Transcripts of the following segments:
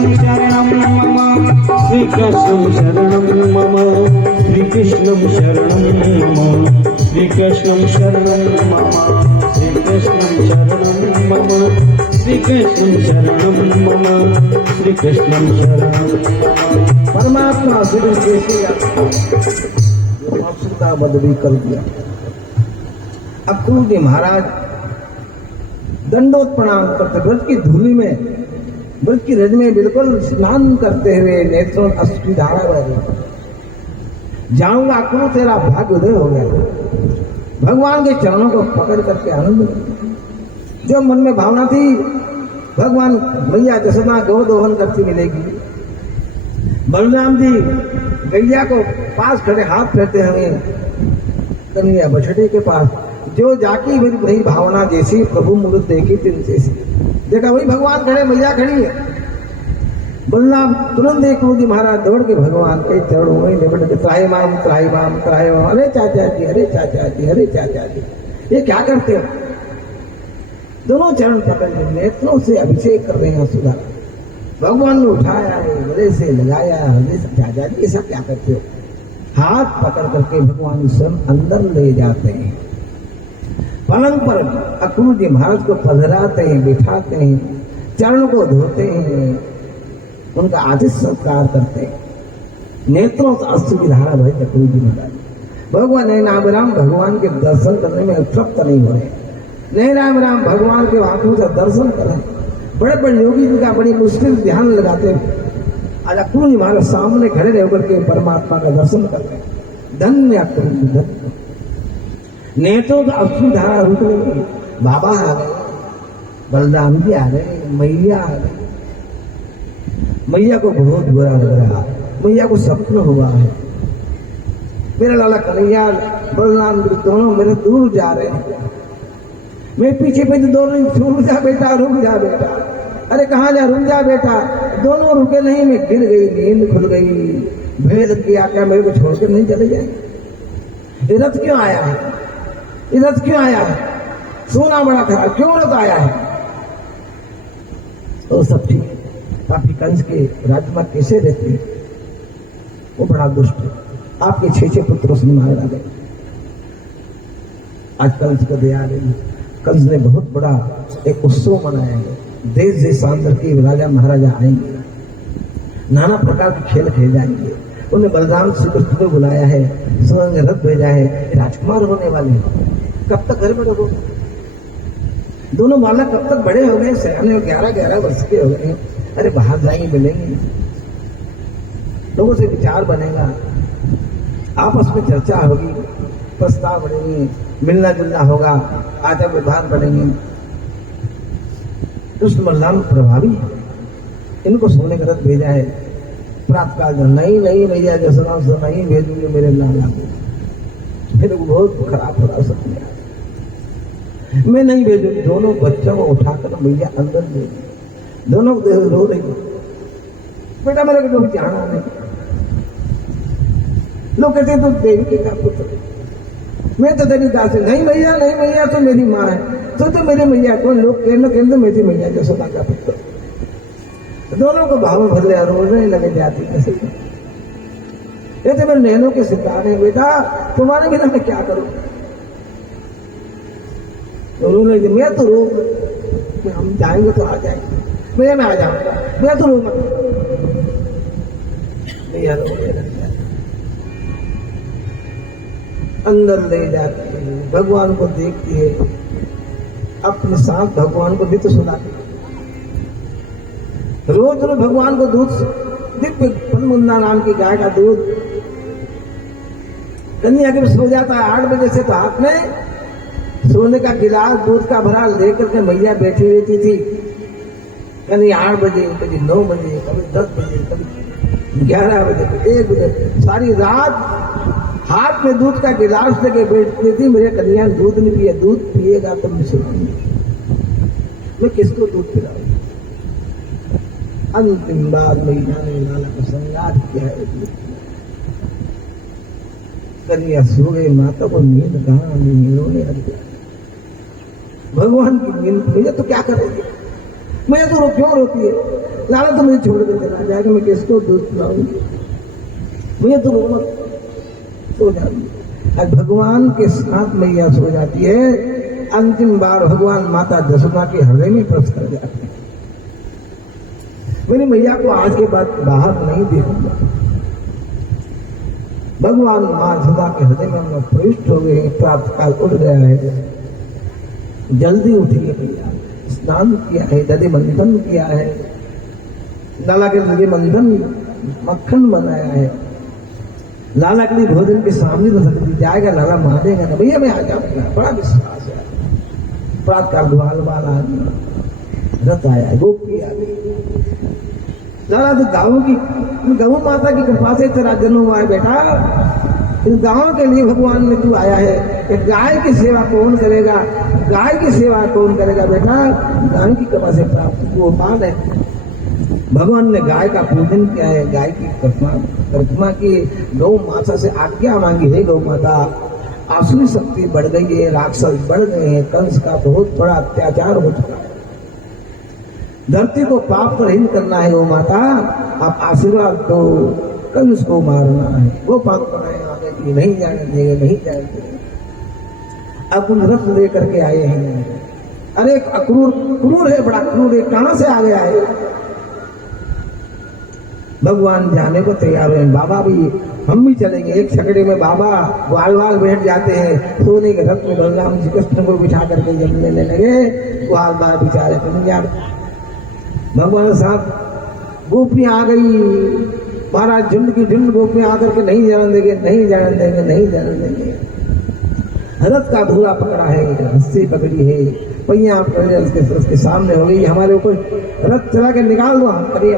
कृष्णं शरणं मम श्रीकृष्णं शरणं मम श्रीकृष्णं शरणं मम श्रीकृष्णं शरणं मम श्रीकृष्णं शरणं मम श्रीकृष्णं शरणं मम श्रीकृष्णं शरणं मम। परमात्मा श्री का वध भी कर दिया। अक्रूर जी महाराज दंडोत प्रणाम करते, व्रत की धूलि में, व्रत की रज में बिल्कुल स्नान करते हुए नेत्रों अश्रु की धारा बह रही। जाऊंगा अक्रूर, तेरा भाग्य उदय हो गया। भगवान के चरणों को पकड़ करके आनंद, जो मन में भावना थी भगवान मैया जसोदा गौ दोहन करती मिलेगी, बलराम जी गैया को पास खड़े हाथ फेरते हमें कन्हैया बछड़े के पास, जो जाकी वही भावना जैसी प्रभु मूर्त देखी तीन जैसी, देखा वही भगवान खड़े, मैया खड़ी है। बलराम तुरंत देखो जी महाराज दौड़ के भगवान के चरणों में निपट के त्राही माम त्राही माम त्राही माम, अरे चाचा जी, अरे चाचा जी, अरे चाचा जी, ये क्या करते हो? दोनों चरण पकड़ के नेत्रों से अभिषेक कर रहे हैं सुधा। भगवान ने उठाया है, गले से लगाया, हृदय से, चाचा जी ये सब क्या करते हो? हाथ पकड़ करके भगवान स्वयं अंदर ले जाते हैं। पलंग पर अक्रूर जी महाराज को पधराते हैं, बिठाते हैं, चरण को धोते हैं, उनका आतिथ्य सत्कार करते हैं। नेत्रों से अश्रु की धारा बहे अक्रूर जी महाराज। भगवान हे नाम राम भगवान के दर्शन करने में तृप्त नहीं हो रहे, नहीं राम राम भगवान के आंखों से दर्शन कर रहे। बड़े बड़े योगी जी का बड़ी मुश्किल ध्यान लगाते हैं, आज अक्रूर जी महाराज सामने खड़े रह करके परमात्मा का दर्शन कर रहे हैं। धन्य अक्रूर जी, धन्य। नेत्रों का अश्रु धारा रुक गई। बाबा आ गए, बलराम जी आ गए, मैया आ गई। मैया को बहुत बुरा लग रहा, मैया को स्वप्न हुआ है, मेरा लाला कन्हैया बलराम दोनों मेरे दूर जा रहे हैं, मैं पीछे पे दोनों, रुक जा बेटा, रुक जा बेटा, अरे कहाँ जा, रुक जा बेटा। दोनों रुके नहीं, मैं गिर गई, नींद खुल गई, भेद किया, क्या मेरे को छोड़कर नहीं चले जाए? रथ क्यों आया है? रथ क्यों आया है? सोना बड़ा खराब, क्यों रथ आया है? तो सब ठीक है। काफी कंस के राज्य में कैसे रहते, वो बड़ा दुष्ट है। आपके 6 पुत्र उसने मार डाले। आज कंस को दया रही, कंस ने बहुत बड़ा एक उत्सव मनाया है। देश देश अंदर के राजा महाराजा आएंगे, नाना प्रकार के खेल खेल जाएंगे। उन्हें बलराम श्री कृष्ण को बुलाया है, स्वयं रथ भेजा है, राजकुमार होने वाले हैं। कब तक घर में रहो? दोनों बालक कब तक बड़े हो गए? सयाने 11-11 वर्ष के हो गए हैं। अरे बाहर जाएंगे, मिलेंगे, लोगों से विचार बनेगा, आपस में चर्चा होगी, प्रस्ताव बढ़ेंगे, मिलना जुलना होगा, आचार व्यवहार बढ़ेंगे। कृष्ण बलराम प्रभावी है, इनको सोने का रथ भेजा है। प्राप्त काल नहीं भैया जसना से नहीं भेजूंगे मेरे लाला को, मेरे को बहुत खराब थोड़ा सपने मैं नहीं भेजूंगी। दोनों बच्चों को उठाकर भैया अंदर ले, दोनों रो रही, बेटा मेरे को जाना नहीं। लोग कहते तो देवी का पुत्र, मैं तो तेरी दास, नहीं भैया, नहीं भैया, तो मेरी माँ है, तो मेरे मैया को लोग कहते मेरी मैया जसोदा का पुत्र। दोनों को भाव भर लिया, रोने लगे जाती कैसे। ये तो मेरे नैनों के सितारे, बेटा तुम्हारे बिना मैं क्या करूं? तो रोने लगे, मैं तो रो, हम जाएंगे तो आ जाएंगे, मैं आ जाऊंगा, मैं तो रो मत। अंदर ले जाती है, भगवान को देखती है, अपने साथ भगवान को नित्य सुनाती है। रोज रोज भगवान को दूध, दिव्य फलमुंदा नाम की गाय का दूध कन्या के सो जाता है 8 बजे से, तो हाथ में सोने का गिलास दूध का भरा लेकर के मैया बैठी रहती थी। कभी 8 बजे, कभी 9 बजे, कभी 10 बजे, कभी 11 बजे, 1 बजे, सारी रात हाथ में दूध का गिलास लेके बैठती थी। मेरे कन्या दूध नहीं पिया, दूध पिएगा तो मैं सुनाऊंगी, मैं किसको दूध पिलाऊंगी? अंतिम बार मैया ने लाला को संगार किया है। कन्या सो गई, माता को नींद कहाँ, नींद रोने लग गया। भगवान की नींद, भैया तो क्या करेगी? मैं तो क्यों रोती है? लाला तो मुझे छोड़ के चला जाएगा, मैं किसको दूध पिलाऊंगी, मुझे तो मत, सो जाऊंगी। आज भगवान के साथ मैया सो जाती है, अंतिम बार भगवान माता जसोदा के हृदय में प्रवेश कर जाते हैं। मेरी मैया को आज के बाद बाहर नहीं देखूंगा। भगवान मां जसोदा के हृदय में हम प्रविष्ट हो गए। प्रातः काल उठ गया है, जल्दी उठिए भैया, स्नान किया है, दधि मंथन किया है, लाला के दधि मंथन मक्खन बनाया है। लाला के लिए भोजन के सामने तो सकती जाएगा, लाला मानेगा ना, भैया मैं आ जाऊंगा, बड़ा विश्वास है। प्रातः ग्वाल बाल आ गया, रथ आया, गोपी आ गई। लाला तो गौ माता की कृपा से तेरा जन्म हुआ है बेटा, इस गांव के लिए भगवान ने तू आया है। कि गाय की सेवा कौन करेगा, गाय की सेवा कौन करेगा बेटा, गाय की कृपा से प्राप्त गोपाल है। भगवान ने गाय का पूजन किया है, गाय की परिक्रमा की, गौ माता से आज्ञा मांगी है। गौ माता आसुरी शक्ति बढ़ गई है, राक्षस बढ़ गए हैं, कंस का बहुत बड़ा अत्याचार हो चुका है, धरती को पाप रहित करना है। गौ माता आप आशीर्वाद दो, कंस को मारना है। वो पाप बनाए आगे की नहीं जाने देंगे, नहीं जाने देंगे। अब कुछ रथ लेकर के आए हैं, अरे क्रूर है, बड़ा क्रूर है, कहां से आ गया है। भगवान जाने को तैयार हैं, बाबा भी हम भी चलेंगे। एक छकड़े में बाबा ग्वाल बैठ जाते हैं, सोने के रथ में बलराम जी कृष्ण को बिठा करके जब लेने लगे, ग्वाल बेचारे बन गया। भगवान साहब गोपियां आ गई, महाराज झुंड की झुंड गोपियां आकर के नहीं जाने देंगे, नहीं जाने देंगे, नहीं जाने देंगे। रथ का धूला पकड़ा है, रस्सी पकड़ी है, पहिया पकड़े, उसके सामने हो गई, हमारे ऊपर रथ चला के निकाल दो, हम करिए।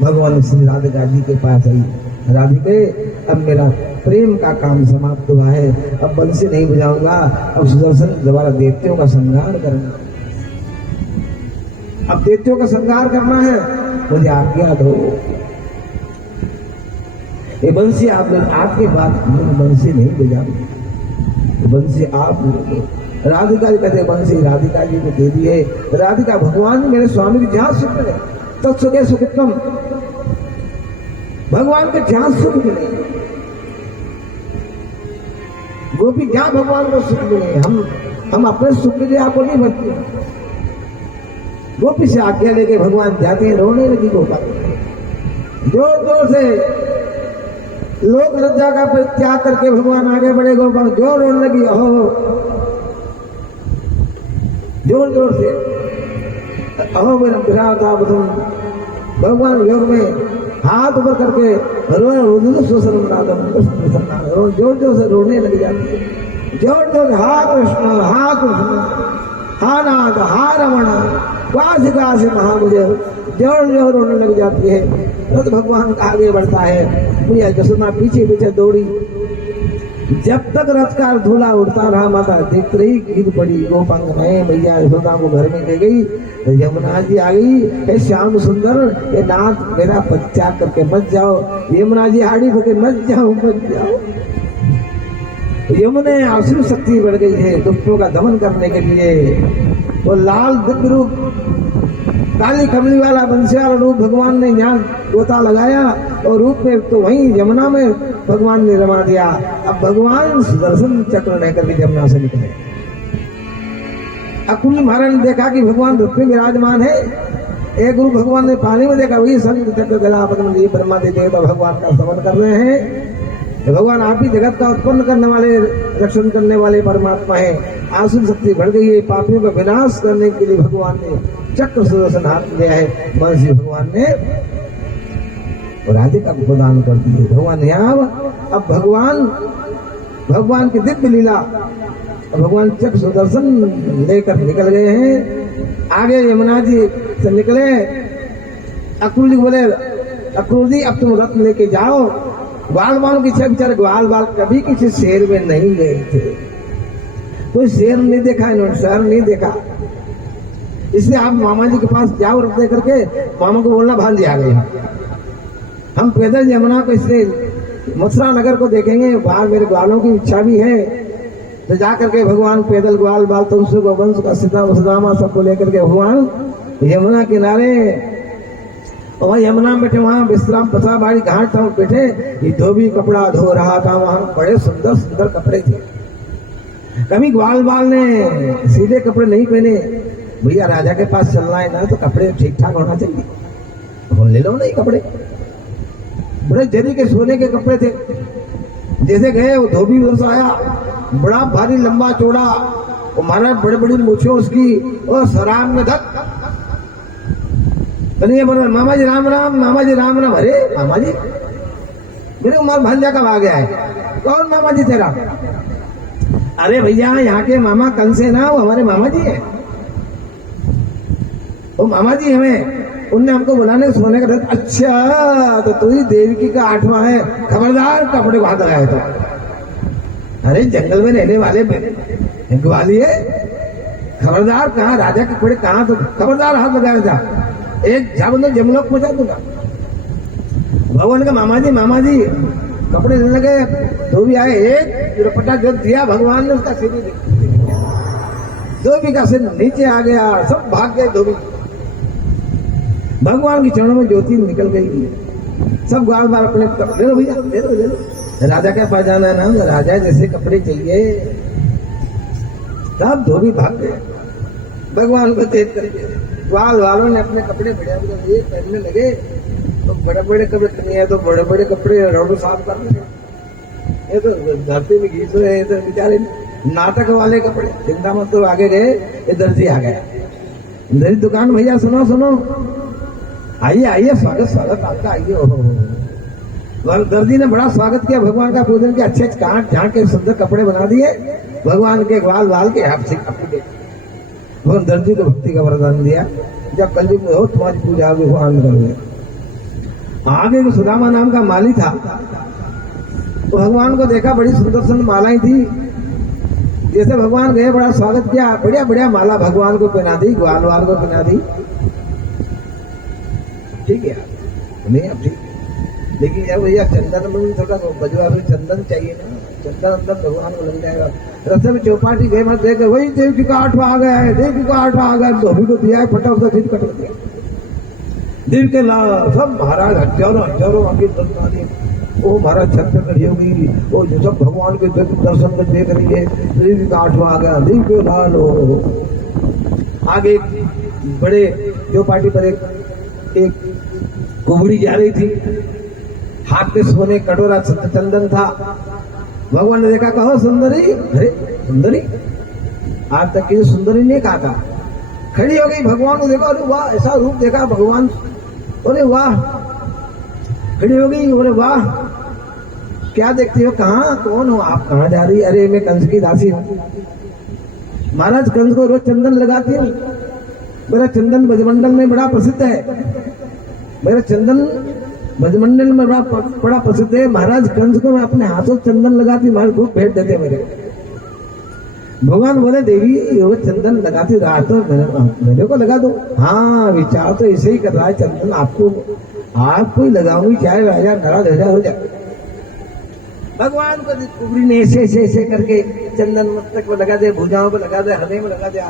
भगवान श्री राधिका जी के पास आई, राधिके अब मेरा प्रेम का काम समाप्त हुआ है, अब बंसी नहीं बजाऊंगा, अब सुदर्शन दोबारा देवतियों का संहार करना, अब देवतियों का संहार करना है, मुझे आज्ञा दो। ये बंसी आपके बाद बंसी नहीं बजाऊंगी, बंसी आप राधिका जी कहते बंसी राधिका जी को दे दिए। राधिका भगवान मेरे स्वामी की जहां सुख है तत्सुखे सुखितम, भगवान के जहां सुख मिले, गोपी जहां भगवान को सुख मिले, हम अपने सुख के लिए आपको नहीं भरते। गोपी से आज्ञा लेके भगवान जाते हैं, रोने लगी गोपाल, जोर जोर से लोग लज्जा का त्याग करके भगवान आगे बढ़े, गोपाल जोर रोने लगी, अहो जोर जोर से, अहो मेरा विराधा बुधम। भगवान योग में हाथ ऊपर करके जोर जोर से रोने लग जाती है, जोर जोर से हा कृष्ण हा नाथ हा रमण वासिका से महाभुज, जोर जोर रोने लग जाती है। रथ भगवान आगे बढ़ता है, मैया जसोदा पीछे पीछे दौड़ी, जब तक रथ का धूला उड़ता रहा, माता देखते रही, गिर पड़ी। गोपांग में मैया यशोदा को घर में ले गई, यमुना जी आ गई, हे श्याम सुंदर, ये नाथ मेरा बच्चा करके मत जाओ, यमुना जी हाड़ी होके मत जाओ, मत जाओ। यमुना आसुरी शक्ति बढ़ गई है दुष्टों का दमन करने के लिए। वो लाल दिव्य रूप, काली कमली वाला बंसी वाला रूप भगवान ने यहाँ गोता लगाया, और रूप में तो वहीं यमुना में भगवान ने रमा दिया। अब भगवान सुदर्शन चक्र लेकर के यमुना से निकले। अकुल महाराज ने देखा कि भगवान रथ में विराजमान है, एक रूप भगवान ने पानी में देखा, वही शंख चक्र गला पद्म, ब्रह्मा देवता भगवान का स्तवन कर रहे हैं। भगवान आप ही जगत का उत्पन्न करने वाले, रक्षण करने वाले परमात्मा है। आसुर शक्ति बढ़ गई है, पापियों का विनाश करने के लिए भगवान ने चक्र सुदर्शन हाथ लिया है। महर्षि भगवान ने राधिका को प्रदान कर दी है। भगवान यहाँ अब भगवान की दिव्य लीला, भगवान चक्र सुदर्शन लेकर निकल गए हैं। आगे यमुना जी से निकले, अक्रूर जी बोले, अक्रूर जी अब तुम रथ लेके जाओ। ग्वाल बाल की बेचारे ग्वाल बाल कभी किसी शेर में नहीं गए थे, कोई शेर नहीं देखा, इन्होंने शहर नहीं देखा, इसलिए आप मामा जी के पास जाओ, रख दे करके मामा को बोलना भांजी आ गए, हम पैदल यमुना को इसलिए मथुरा नगर को देखेंगे, बाहर मेरे ग्वालों की इच्छा भी है, तो जा करके भगवान पैदल ग्वाल बाल तुलसी गोवंश का सीता सुदामा सबको लेकर के भगवान यमुना किनारे, और यमुना में बैठे वहां विश्राम पसाबाड़ी घाट था बैठे, ये धोबी कपड़ा धो रहा था। वहां बड़े सुंदर सुंदर कपड़े थे। कभी ग्वाल बाल ने सीधे कपड़े नहीं पहने। भैया राजा के पास चलना है ना तो कपड़े ठीक ठाक होना चाहिए, तो ले लो नहीं कपड़े। बड़े जरी के सोने के कपड़े थे। जैसे गए वो धोबी उधर से आया, बड़ा भारी लंबा चौड़ा, वो महाराज बड़ी बड़ी मूछें उसकी, और शराब में धक कन्हैया बोला मामा जी राम राम, मामा जी राम राम। अरे मामा जी, मेरे उमर भांजा कब आ गया है? कौन मामा जी तेरा? अरे भैया यहाँ के मामा कल से ना, वो हमारे मामा जी है। वो मामा जी हमें, उनने हमको बुलाने सोने का। अच्छा तो तू ही देवकी का 8वां है, खबरदार कपड़े को हाथ लगाए तो। अरे जंगल में रहने वाले ग्वाली है, खबरदार कहाँ राजा के कपड़े कहाँ, तो खबरदार हाथ लगाया था, एक झाबंदर जमलोक पहुंचा दूंगा। भगवान का मामा जी कपड़े लेने लगे। धोबी आए, एक दुपट्टा जो दिया भगवान ने, उसका सिर ही दिया। धोबी का सिर नीचे आ गया, सब भाग गए धोबी। भगवान की चरणों में ज्योति निकल गई। सब ग्वाल बाल अपने ले लो भैया, ले लो। राजा के पास जाना है ना, राजा जैसे कपड़े चाहिए। सब धोबी भाग गए भगवान को देख करके। ग्वाल वालों ने अपने कपड़े बढ़िया पहनने लगे। तो बड़े बड़े कपड़े नहीं है तो बड़े बड़े कपड़े रोड साफ कर लगे। ये तो धरती में घीस रहे, तो बेचारे नाटक वाले कपड़े। चिंता मत तो आगे गए, ये दर्जी आ गया। दर्जी दुकान, भैया सुनो सुनो, आइए स्वागत आपका, आइए। दर्जी ने बड़ा स्वागत किया, भगवान का पूजन किया, अच्छे काट झाँक के सुंदर कपड़े बना दिए भगवान के ग्वाल बाल के। भगवान दर्जी को भक्ति का वरदान दिया, जब कलयुग में हो तुम्हारी पूजा भगवान करोगे। आगे को सुदामा नाम का माली था, तो भगवान को देखा, बड़ी सुंदर सुंदर मालाएं थी। जैसे भगवान गए, बड़ा स्वागत किया, बढ़िया बढ़िया माला भगवान को पहना दी, ग्वाल वाल को पहना दी। ठीक है नहीं, अब ठीक। लेकिन यार भैया चंदन में भी थोड़ा बजवा भी चंदन चाहिए ना, चंदन अंदर भगवान को लग जाएगा। रस्ते में चौपाटी गए, मत देख वही देवकी का 8वां आ गया है, देवकी का 8वां आ गया। धोबी को दिया, फटा उसका सिर कट दिया। दिन के सब महाराज हजारों आगे दर्शन दिए। वो महाराज छत पे खड़ी होगी, वो सब भगवान के दर्शन में देख रही है। देवी का 8वां आ गया, देवी के लाल हो। आगे बड़े चौपाटी पर एक कुबड़ी जा रही थी, हाथ में सोने कटोरा चंदन था। भगवान ने देखा, कहो सुंदरी। अरे सुंदरी, आज तक की सुंदरी नहीं कहा था। खड़ी हो गई, भगवान को देखा, अरे वाह, ऐसा रूप देखा भगवान, अरे वाह। खड़ी हो गई, अरे वाह, क्या देखती हो, कहाँ, कौन हो आप, कहाँ जा रही? अरे मैं कंस की दासी हूँ। महाराज कंस को रोज चंदन लगाती हूँ, मेरा चंदन ब्रजमंडल में बड़ा प्रसिद्ध है, मेरा चंदन ब्रजमंडल में बड़ा प्रसिद्ध है। महाराज कंस को मैं अपने हाथों चंदन लगाती, महाराज को भेंट देते मेरे। भगवान बोले, देवी वो चंदन लगाती रहा तो मेरे को लगा दो। हाँ, विचार तो ऐसे ही कर रहा है, चंदन आपको ही लगाऊंगी, चाहे राजा नाराज हो जाए। भगवान को कुबड़ी ने ऐसे करके चंदन मस्तक को लगा दे, भुजाओं को लगा दे, हृदय में लगा दे।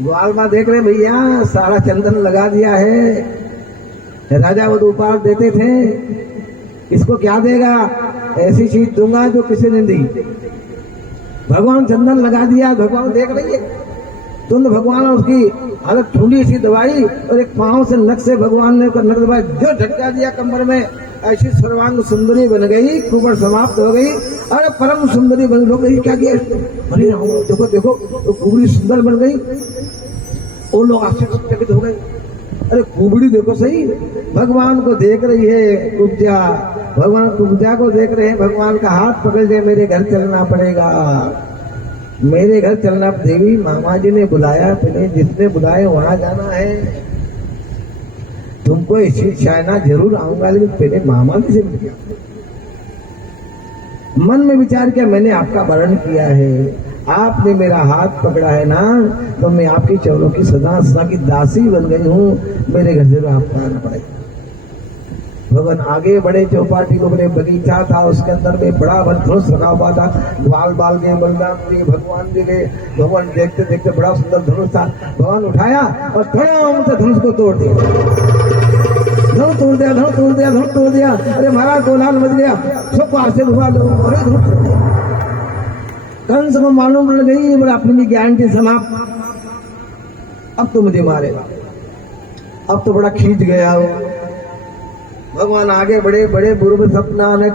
ग्वाल माँ देख रहे, भैया सारा चंदन लगा दिया है। राजा वो उपहार देते थे, इसको क्या देगा? ऐसी चीज दूंगा जो किसी ने दी। भगवान चंदन लगा दिया, भगवान देख रही है। तुम भगवान उसकी हालत ठंडी सी दवाई, और एक पांव से नख से भगवान ने नख दबाई, जो झटका दिया कमर में, ऐसी सर्वांग सुंदरी बन गई, कुबड़ समाप्त हो गई। अरे परम सुंदरी बन गई। क्या किया? अरे देखो देखो, तो कुबड़ी सुंदर बन गई। वो लोग आश्चर्यचकित हो गए, अरे कुबड़ी देखो सही, भगवान को देख रही है कुब्जा। भगवान कुब्जा को देख रहे हैं, भगवान का हाथ पकड़ के मेरे घर चलना पड़ेगा, मेरे घर चलना। देवी मामा जी ने बुलाया, पहले जिसने बुलाए वहां जाना है। तुमको ऐसी इच्छा है ना, जरूर आऊंगा, लेकिन पहले मामा जी से मिल गया। मन में विचार किया, मैंने आपका वर्ण किया है, आपने मेरा हाथ पकड़ा है ना, तो मैं आपकी चरणों की सदा सदा की दासी बन गई हूँ, मेरे घर जरूर आपको आना पड़ेगा। भगवान आगे बढ़े, चौपाटी को बने बगीचा था, उसके अंदर में बड़ा धनुष रखा हुआ था। ग्वाल बाल के बलराम जी भगवान जी के, भगवान देखते देखते बड़ा सुंदर धनुष था। भगवान उठाया और धड़ाम से धनुष को तोड़ दिया। धनुष तोड़ दिया, धनुष तोड़ दिया, धनुष तोड़ दिया। अरे महाराज कोलाहल मच गया, सबको आश्चर्य हुआ, अरे धनुष तोड़ दिया। कंस को मालूम पड़ गई, बोला अपनी गारंटी समाप्त, अब तो मुझे मारेगा। अब तो बड़ा खींच गया वो। भगवान आगे बढ़े, बड़े पूर्व सपना ने